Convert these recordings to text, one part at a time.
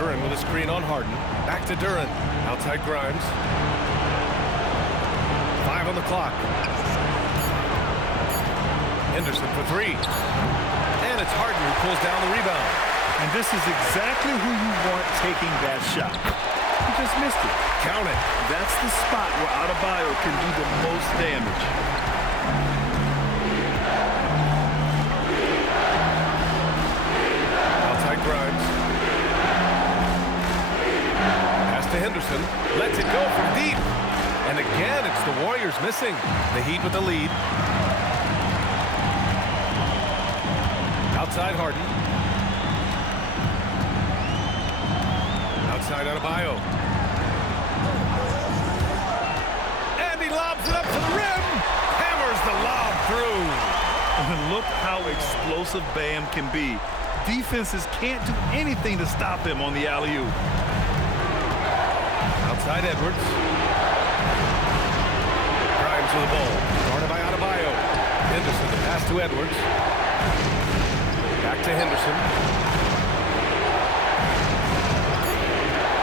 Duren with a screen on Harden. Back to Duren. Outside Grimes. 5 on the clock. Henderson for 3. And it's Harden who pulls down the rebound. And this is exactly who you want taking that shot. He just missed it. Count it. That's the spot where Adebayo can do the most damage. Outside Grimes. Pass to Henderson. Lets it go from deep. And again, it's the Warriors missing. The Heat with the lead. Outside Harden. Outside Adebayo. And he lobs it up to the rim. Hammers the lob through. And look how explosive Bam can be. Defenses can't do anything to stop him on the alley-oop. Outside Edwards. Grimes with the ball. Guarded by Adebayo. Henderson to pass to Edwards. Back to Henderson.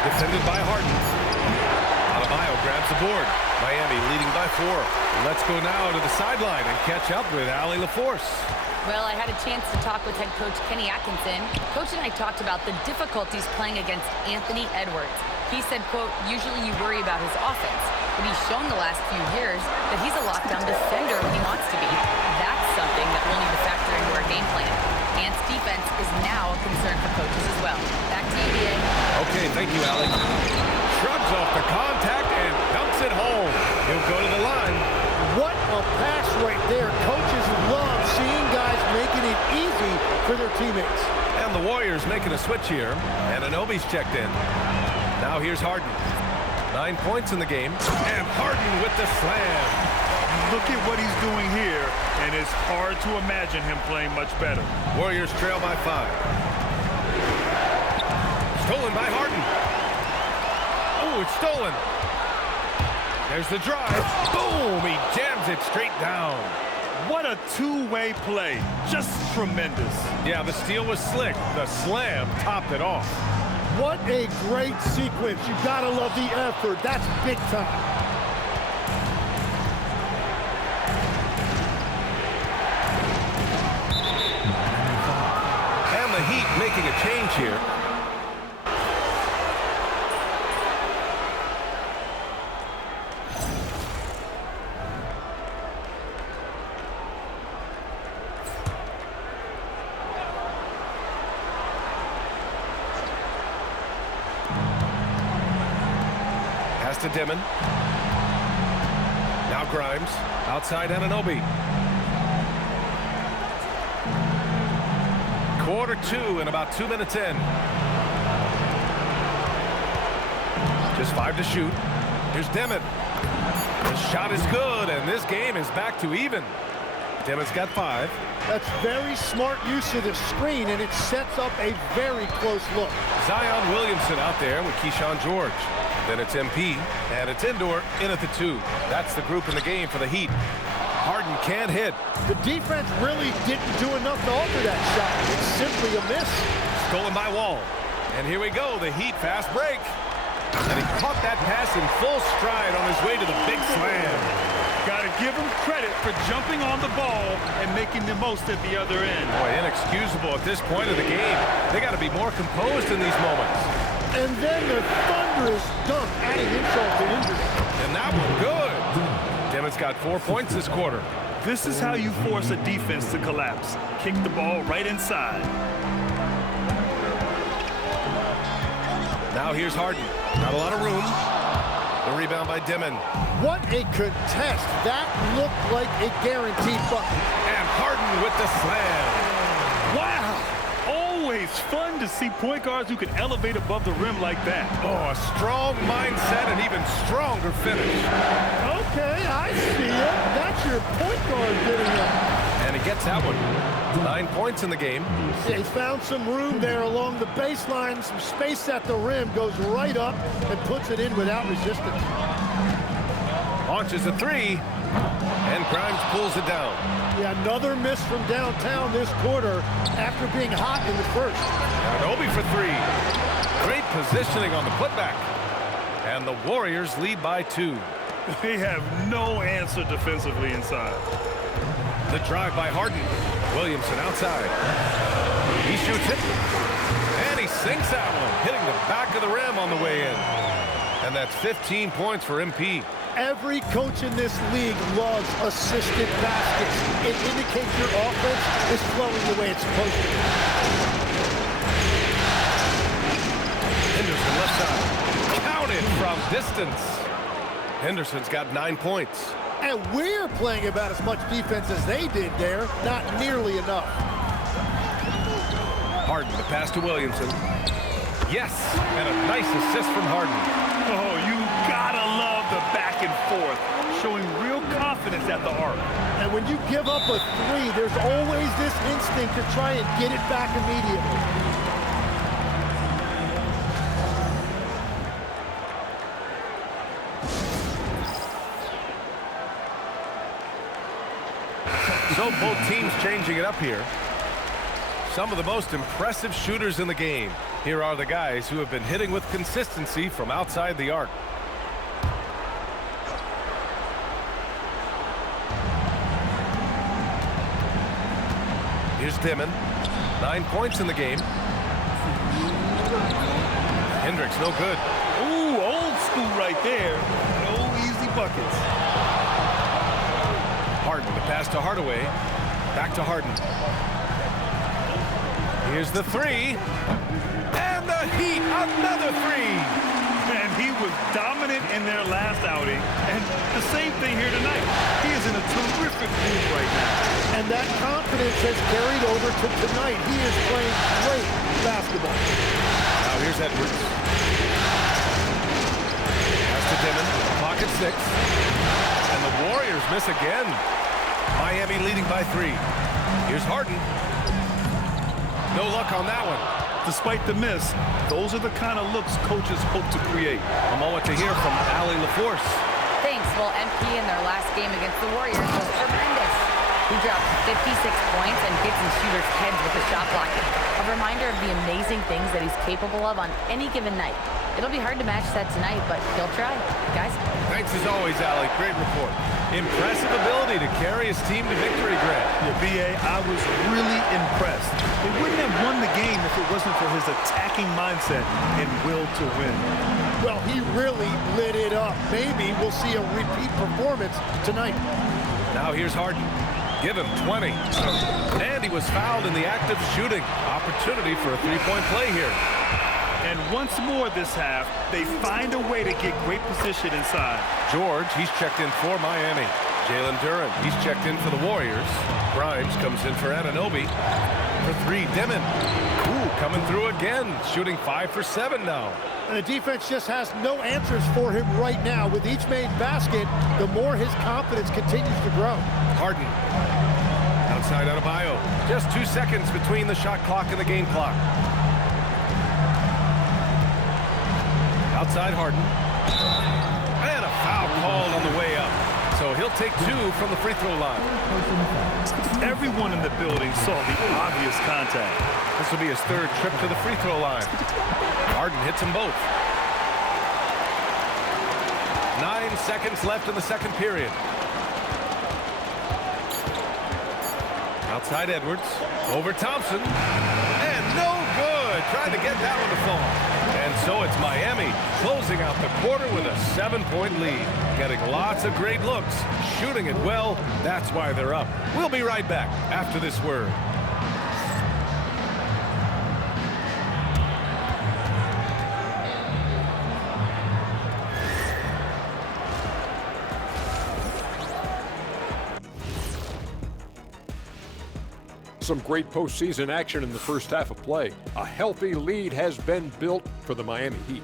Defended by Harden. Adebayo grabs the board. Miami leading by 4. Let's go now to the sideline and catch up with Allie LaForce. Well, I had a chance to talk with head coach Kenny Atkinson. Coach and I talked about the difficulties playing against Anthony Edwards. He said, quote, usually you worry about his offense, but he's shown the last few years that he's a lockdown defender when he wants to be. That's something that we'll need to factor into our game plan. Ant's defense is now a concern for coaches as well. Back to you, BA. Okay, thank you, Allie. Shrugs off the contact and dumps it home. He'll go to the line. What a pass right there. Coaches love seeing guys making it easy for their teammates. And the Warriors making a switch here. And Anunoby's checked in. Now here's Harden. 9 points in the game. And Harden with the slam. Look at what he's doing here, and it's hard to imagine him playing much better. Warriors trail by 5. Stolen by Harden. Oh, it's stolen. There's the drive. Boom! He jams it straight down. What a two-way play. Just tremendous. Yeah, the steal was slick. The slam topped it off. What a great sequence. You gotta love the effort. That's big time. And the Heat making a change here. Pass to Dimon. Now Grimes. Outside Anunoby. Quarter 2 and about 2 minutes in. Just 5 to shoot. Here's Dimon. The shot is good, and this game is back to even. Dimon's got 5. That's very smart use of the screen, and it sets up a very close look. Zion Williamson out there with Keyshawn George. Then it's MP, and it's Indoor in at the 2. That's the group in the game for the Heat. Harden can't hit. The defense really didn't do enough to alter that shot. It's simply a miss. Stolen by Wall. And here we go, the Heat fast break. And he caught that pass in full stride on his way to the big slam. Got to give him credit for jumping on the ball and making the most at the other end. Boy, inexcusable at this point of the game. They got to be more composed in these moments. And then the thunderous dunk, adding insult to injury. And that one good. Dimon's got 4 points this quarter. This is how you force a defense to collapse. Kick the ball right inside. Now here's Harden. Not a lot of room. The rebound by Dimon. What a contest. That looked like a guaranteed bucket. And Harden with the slam. Wow! Always fun to see point guards who can elevate above the rim like that. Oh, a strong mindset and even stronger finish. Okay, I see it. That's your point guard getting up. And he gets that one. 9 points in the game. He found some room there along the baseline. Some space at the rim. Goes right up and puts it in without resistance. Launches a 3. And Grimes pulls it down. Yeah, another miss from downtown this quarter after being hot in the first. Anunoby for three. Great positioning on the putback. And the Warriors lead by 2. They have no answer defensively inside. The drive by Harden. Williamson outside. He shoots it. And he sinks that one, hitting the back of the rim on the way in. And that's 15 points for MP. Every coach in this league loves assisted baskets. It indicates your offense is flowing the way it's supposed to. Henderson left side. Counted from distance. Henderson's got 9 points. And we're playing about as much defense as they did there. Not nearly enough. Harden, the pass to Williamson. Yes, and a nice assist from Harden. Oh, you gotta love the back and forth, showing real confidence at the arc. And when you give up a 3, there's always this instinct to try and get it back immediately. So both teams changing it up here. Some of the most impressive shooters in the game. Here are the guys who have been hitting with consistency from outside the arc. Here's Dimon. 9 points in the game. Hendricks, no good. Ooh, old school right there. No easy buckets. Harden, the pass to Hardaway. Back to Harden. Here's the 3. And the Heat, another 3. And he was dominant in their last outing. And the same thing here tonight. He is in a terrific mood right now. And that confidence has carried over to tonight. He is playing great basketball. Now here's Edwards. Pass to Dimon. Clock at 6. And the Warriors miss again. Miami leading by 3. Here's Harden. No luck on that one. Despite the miss, those are the kind of looks coaches hope to create. A moment to hear from Allie LaForce. Thanks. Well, MP in their last game against the Warriors was tremendous. He dropped 56 points and gets in shooters' heads with the shot blocking. A reminder of the amazing things that he's capable of on any given night. It'll be hard to match that tonight, but he'll try. Guys? Thanks as always, Allie. Great report. Impressive ability to carry his team to victory, Greg. Yeah, B.A., I was really impressed. They wouldn't have won the game if it wasn't for his attacking mindset and will to win. Well, he really lit it up. Maybe we'll see a repeat performance tonight. Now here's Harden. Give him 20. And he was fouled in the act of shooting. Opportunity for a three-point play here. And once more this half, they find a way to get great position inside. George, he's checked in for Miami. Jalen Duren, he's checked in for the Warriors. Grimes comes in for Anunoby. For 3, Dimon. Ooh, coming through again. Shooting 5 for 7 now. And the defense just has no answers for him right now. With each made basket, the more his confidence continues to grow. Harden. Outside Adebayo. Just 2 seconds between the shot clock and the game clock. Outside Harden. And a foul called on the way up. So he'll take 2 from the free throw line. Everyone in the building saw the obvious contact. This will be his 3rd trip to the free throw line. Harden hits them both. 9 seconds left in the second period. Outside Edwards. Over Thompson. And no good. Trying to get that one to fall. And so it's Miami closing out the quarter with a 7-point lead. Getting lots of great looks. Shooting it well. That's why they're up. We'll be right back after this word. Some great postseason action in the first half of play. A healthy lead has been built for the Miami Heat.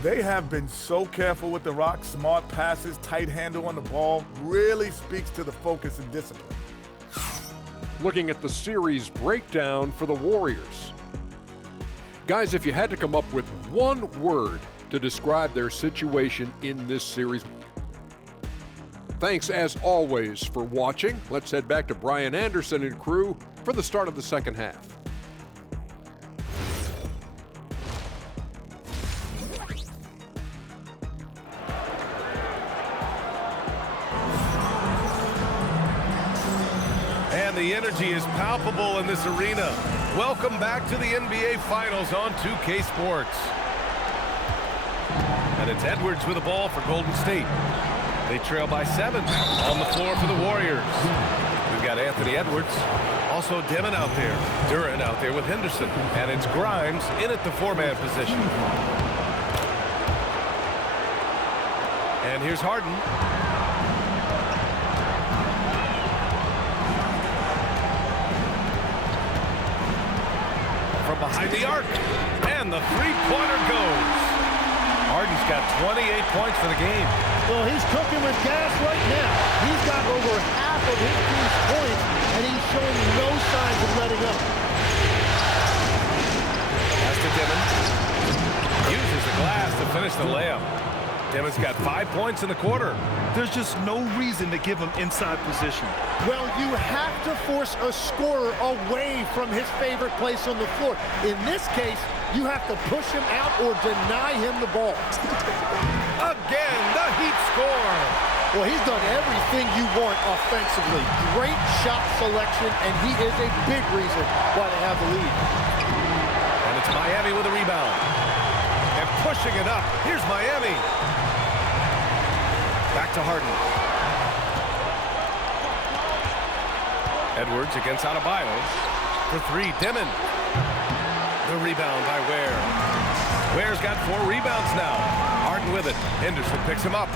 They have been so careful with the rock. Smart passes, tight handle on the ball, really speaks to the focus and discipline. Looking at the series breakdown for the Warriors. Guys, if you had to come up with one word to describe their situation in this series, Thanks, as always, for watching. Let's head back to Brian Anderson and crew for the start of the second half. And the energy is palpable in this arena. Welcome back to the NBA Finals on 2K Sports. And it's Edwards with the ball for Golden State. They trail by 7 on the floor for the Warriors. We've got Anthony Edwards, also Demon out there, Duren out there with Henderson, and it's Grimes in at the 4-man position. And here's Harden. From behind the arc, and the three-pointer goes. Harden's got 28 points for the game. Well, he's cooking with gas right now. He's got over half of his team's points, and he's showing no signs of letting up. Pass to Demon. Uses the glass to finish the layup. Demon's got 5 points in the quarter. There's just no reason to give him inside position. Well, you have to force a scorer away from his favorite place on the floor. In this case, you have to push him out or deny him the ball. Again, the Heat score. Well, he's done everything you want offensively. Great shot selection, and he is a big reason why they have the lead. And it's Miami with a rebound. And pushing it up. Here's Miami. Back to Harden. Edwards against Adebayo. For 3, Demon. The rebound by Ware. Ware's got 4 rebounds now. Harden with it. Henderson picks him up.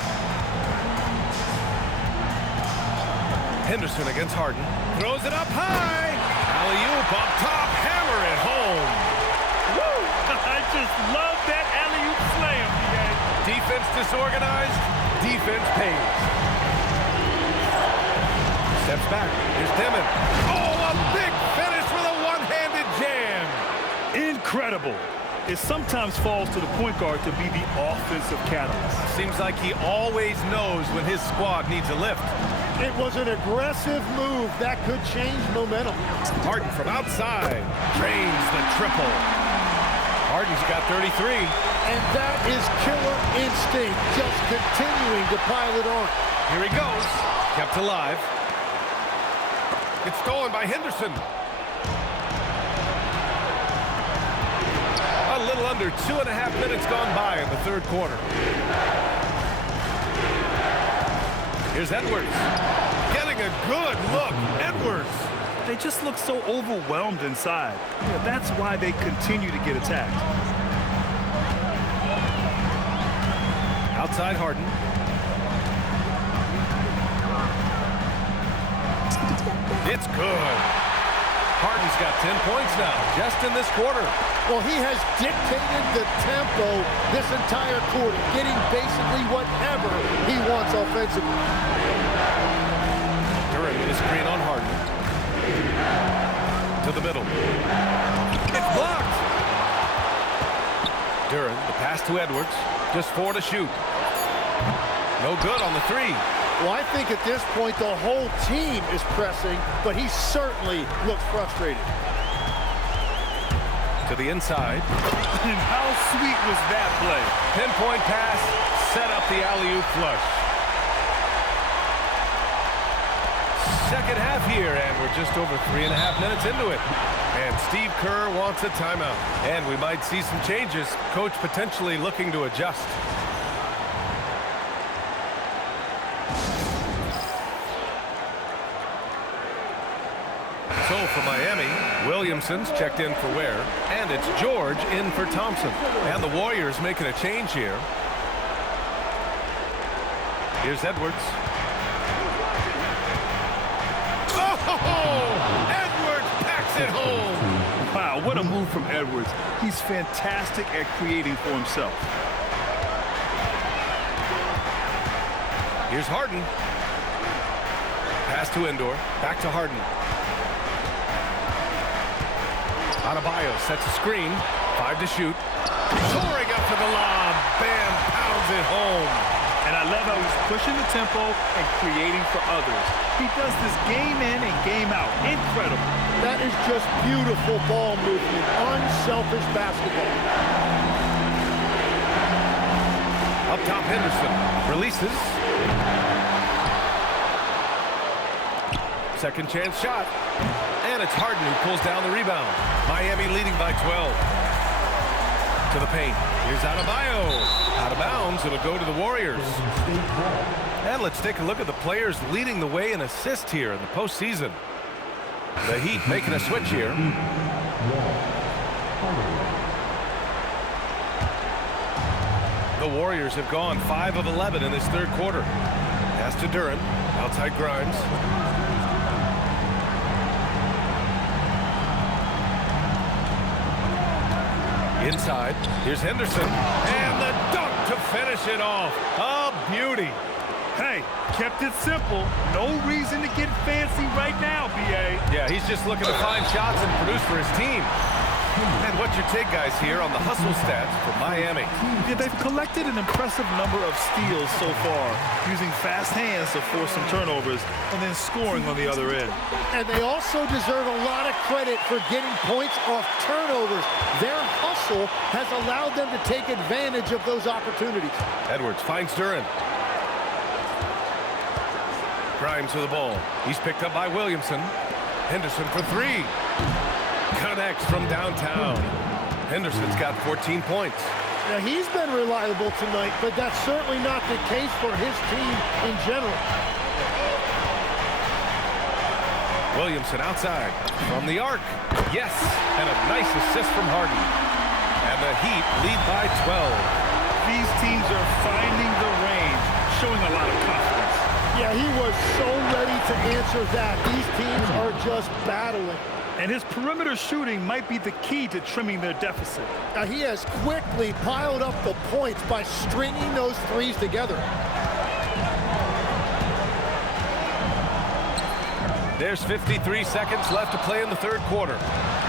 Henderson against Harden. Throws it up high. Alley-oop up top. Hammer it home. Woo! I just love that alley-oop slam, DA. Defense disorganized. Defense pays. Steps back. Here's Demon. Oh, a big finish with a one-handed jam. Incredible. It sometimes falls to the point guard to be the offensive catalyst. Seems like he always knows when his squad needs a lift. It was an aggressive move that could change momentum. Harden from outside drains the triple. Harden's got 33. And that is killer instinct, just continuing to pile it on. Here he goes. Kept alive. It's stolen by Henderson. A little under 2.5 minutes gone by in the third quarter. Here's Edwards. Getting a good look. Edwards. They just look so overwhelmed inside. Yeah, that's why they continue to get attacked. Outside Harden. It's good. Harden's got 10 points now, just in this quarter. Well, he has dictated the tempo this entire quarter, getting basically whatever he wants offensively. Duren with a screen on Harden. To the middle. It's blocked. Duren, the pass to Edwards. Just 4 to shoot. No good on the 3. Well, I think at this point the whole team is pressing, but he certainly looks frustrated. To the inside. And how sweet was that play? Pinpoint pass, set up the alley-oop flush. Second half here, and we're just over 3.5 minutes into it. And Steve Kerr wants a timeout. And we might see some changes. Coach potentially looking to adjust. So for Miami, Williamson's checked in for Ware, and it's George in for Thompson. And the Warriors making a change here. Here's Edwards. Oh! Edwards packs it home! Wow, what a move from Edwards. He's fantastic at creating for himself. Here's Harden. Pass to Indoor. Back to Harden. Adebayo sets a screen. 5 to shoot. Soaring up to the lob. Bam, pounds it home. And I love how he's pushing the tempo and creating for others. He does this game in and game out. Incredible. That is just beautiful ball movement. Unselfish basketball. Up top, Henderson releases. Second chance shot. And it's Harden who pulls down the rebound. Miami leading by 12. To the paint. Here's Adebayo. Out of bounds. It'll go to the Warriors. And let's take a look at the players leading the way in assists here in the postseason. The Heat making a switch here. The Warriors have gone 5 of 11 in this third quarter. Pass to Duren. Outside Grimes. Inside, here's Henderson, and the dunk to finish it off. A beauty. Hey, kept it simple. No reason to get fancy right now, B.A. Yeah, he's just looking to find shots and produce for his team. And what's your take, guys, here on the hustle stats for Miami? Yeah, they've collected an impressive number of steals so far, using fast hands to force some turnovers and then scoring on the other end. And they also deserve a lot of credit for getting points off turnovers. Their hustle has allowed them to take advantage of those opportunities. Edwards finds Duren. Grimes with the ball. He's picked up by Williamson. Henderson for three. Connects from downtown. Henderson's got 14 points. Now, he's been reliable tonight, but that's certainly not the case for his team in general. Williamson outside from the arc. Yes, and a nice assist from Harden. And the Heat lead by 12. These teams are finding the range, showing a lot of confidence. Yeah, he was so ready to answer that. These teams are just battling. And his perimeter shooting might be the key to trimming their deficit. Now, he has quickly piled up the points by stringing those threes together. There's 53 seconds left to play in the third quarter.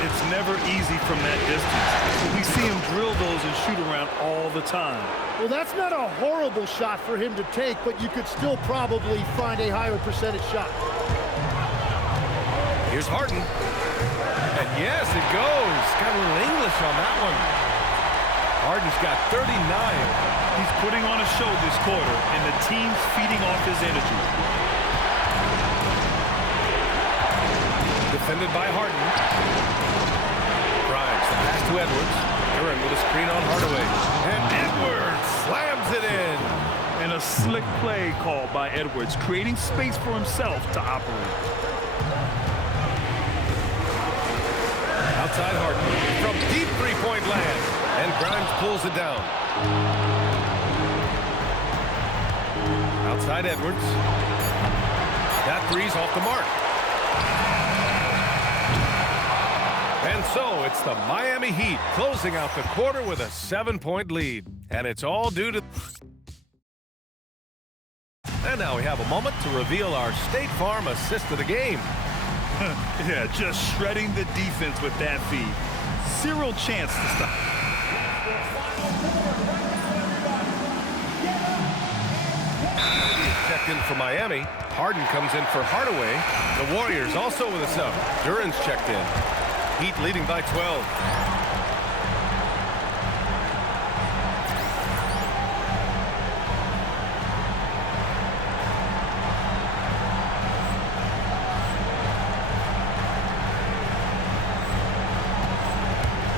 It's never easy from that distance. We see him drill those and shoot around all the time. Well, that's not a horrible shot for him to take, but you could still probably find a higher percentage shot. Here's Harden. And yes, it goes. Got a little English on that one. Harden's got 39. He's putting on a show this quarter, and the team's feeding off his energy. Defended by Harden. Grimes, the pass to Edwards. Duren with a screen on Hardaway. And Edwards slams it in. And a slick play called by Edwards, creating space for himself to operate. Outside Harden from deep three-point land. And Grimes pulls it down. Outside Edwards. That three's off the mark. And so it's the Miami Heat closing out the quarter with a 7-point lead. And it's all due to... And now we have a moment to reveal our State Farm assist of the game. Yeah, just shredding the defense with that feed. Zero chance to stop. Checked in for Miami. Harden comes in for Hardaway. The Warriors also with a sub. Duren's checked in. Heat leading by 12.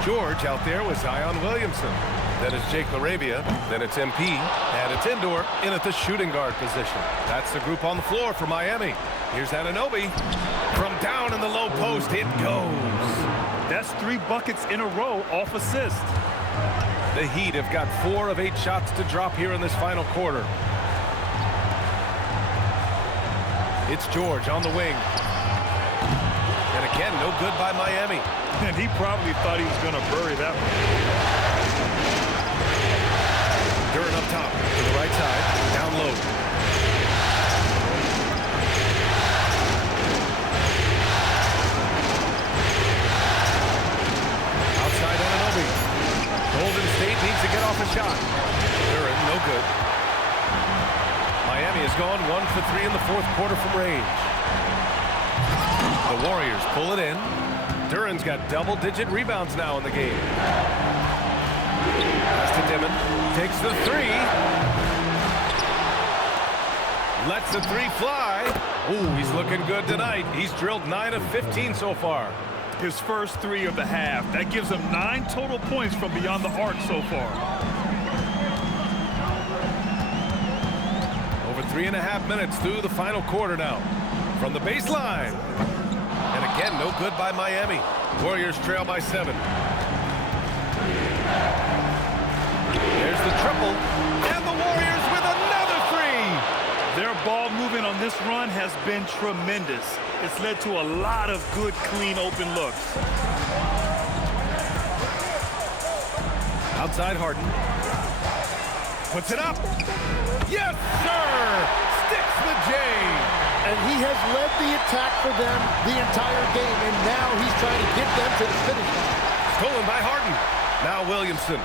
George out there with Zion Williamson. Then it's Jake LaRavia. Then it's MP. And it's Indoor in at the shooting guard position. That's the group on the floor for Miami. Here's Anunoby. From down in the low post, it goes. That's 3 buckets in a row off assist. The Heat have got 4 of 8 shots to drop here in this final quarter. It's George on the wing. And again, no good by Miami. And he probably thought he was going to bury that one. Duren up top to the right side, down low. Outside Anunoby. Golden State needs to get off a shot. Duren, no good. has gone 1 for 3 in the fourth quarter from range. The Warriors pull it in. Duran's got double-digit rebounds now in the game. Pass to Dimon. Takes the three. Lets the three fly. Ooh, he's looking good tonight. He's drilled 9 of 15 so far. His first three of the half. That gives him 9 total points from beyond the arc so far. Over 3.5 minutes through the final quarter now. From the baseline. And again, no good by Miami. Warriors trail by 7. There's the triple. And the Warriors with another three. Their ball movement on this run has been tremendous. It's led to a lot of good, clean, open looks. Outside Harden. Puts it up. Yes, sir! Sticks the J. And he has led the attack for them the entire game, and now he's trying to get them to the finish line. Stolen by Harden. Now Williamson.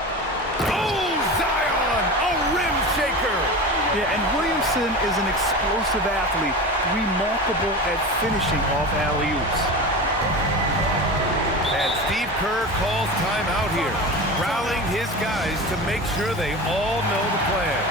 Oh, Zion! A rim shaker! Yeah, and Williamson is an explosive athlete, remarkable at finishing off alley-oops. And Steve Kerr calls timeout here, rallying his guys to make sure they all know the plan.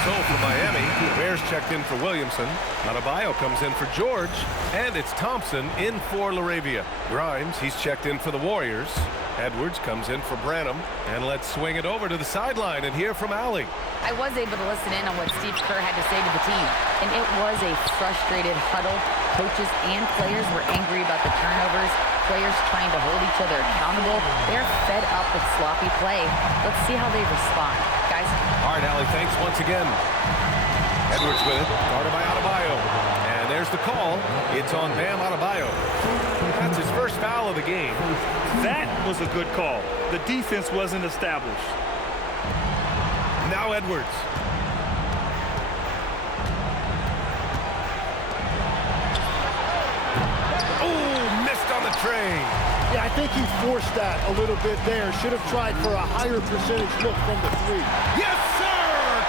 So for Miami, Bears checked in for Williamson. Adebayo comes in for George, and it's Thompson in for LaRavia. Grimes, he's checked in for the Warriors. Edwards comes in for Branham, and let's swing it over to the sideline and hear from Allie. I was able to listen in on what Steve Kerr had to say to the team, and it was a frustrated huddle. Coaches and players were angry about the turnovers, players trying to hold each other accountable. They're fed up with sloppy play. Let's see how they respond. Guys? All right, Allie, thanks once again. Edwards with it, guarded by Adebayo. And there's the call. It's on Bam Adebayo. That's his first foul of the game. That was a good call. The defense wasn't established. Now Edwards. Oh, missed on the train. Yeah, I think he forced that a little bit there. Should have tried for a higher percentage look from the three. Yes, sir!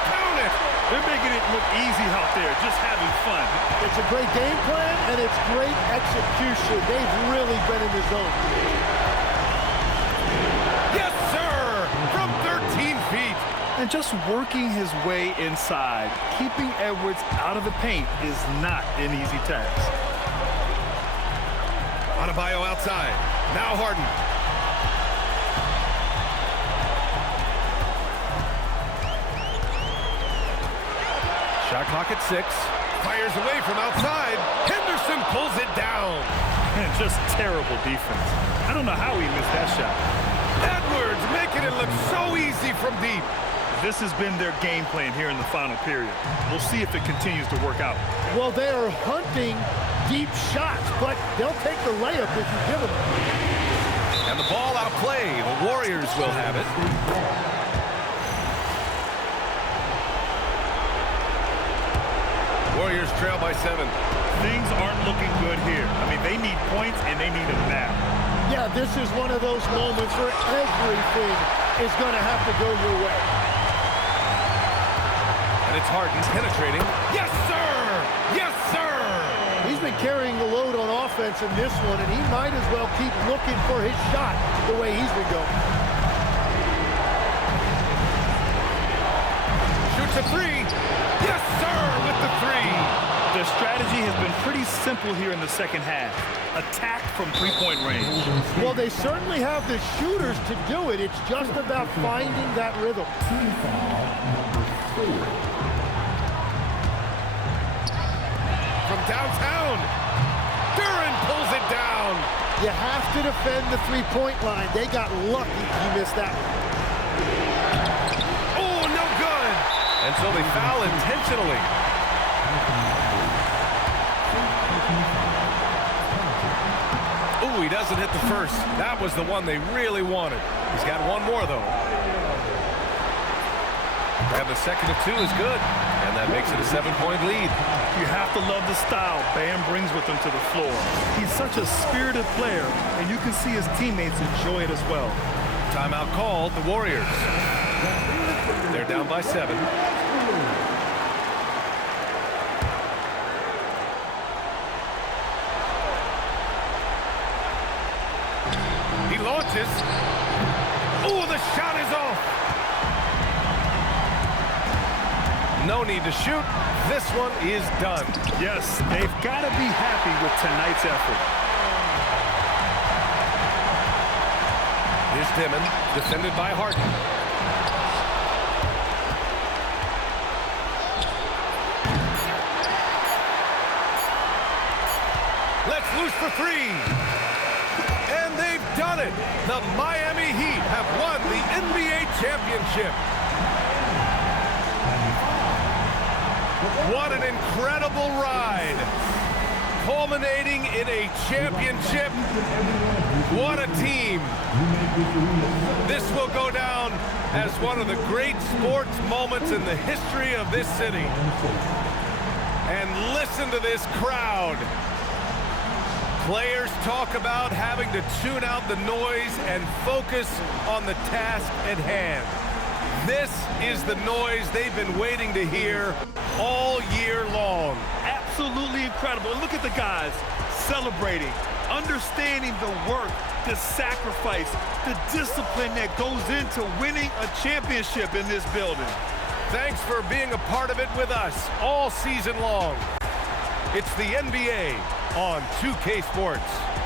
Count it! They're making it look easy out there, just having fun. It's a great game plan, and it's great execution. They've really been in the zone. Yes, sir! From 13 feet. And just working his way inside, keeping Edwards out of the paint is not an easy task. Adebayo outside. Now Harden. Shot clock at 6. Fires away from outside. Henderson pulls it down. And just terrible defense. I don't know how he missed that shot. Edwards making it look so easy from deep. This has been their game plan here in the final period. We'll see if it continues to work out. Well, they are hunting deep shots, but they'll take the layup if you give them. And the ball out of play. The Warriors will have it. Warriors trail by 7. Things aren't looking good here. I mean, they need points, and they need them now. Yeah, this is one of those moments where everything is going to have to go your way. And it's Harden penetrating. Yes, sir! Yes, sir! He's been carrying the load on offense in this one, and he might as well keep looking for his shot the way he's been going. Shoots a 3. Yes, sir, with the 3. Their strategy has been pretty simple here in the second half. Attack from three-point range. Well, they certainly have the shooters to do it. It's just about finding that rhythm. From downtown, Duran pulls it down. You have to defend the three-point line. They got lucky he missed that one. Oh, no good. And so they foul intentionally. Oh, he doesn't hit the first. That was the one they really wanted. He's got one more, though. And the second of 2 is good. And that makes it a 7-point lead. You have to love the style Bam brings with him to the floor. He's such a spirited player, and you can see his teammates enjoy it as well. Timeout called, the Warriors. They're down by 7. launches. Ooh, the shot is off. No need to shoot. This one is done. Yes, they've got to be happy with tonight's effort. Here's Dimon, defended by Harden. Let's loose for three. And they've done it. The Miami Heat have won the NBA championship. What an incredible ride. Culminating in a championship. What a team. This will go down as one of the great sports moments in the history of this city. And listen to this crowd. Players talk about having to tune out the noise and focus on the task at hand. This is the noise they've been waiting to hear all year long. Absolutely incredible. Look at the guys celebrating, understanding the work, the sacrifice, the discipline that goes into winning a championship in this building. Thanks for being a part of it with us all season long. It's the NBA on 2K Sports.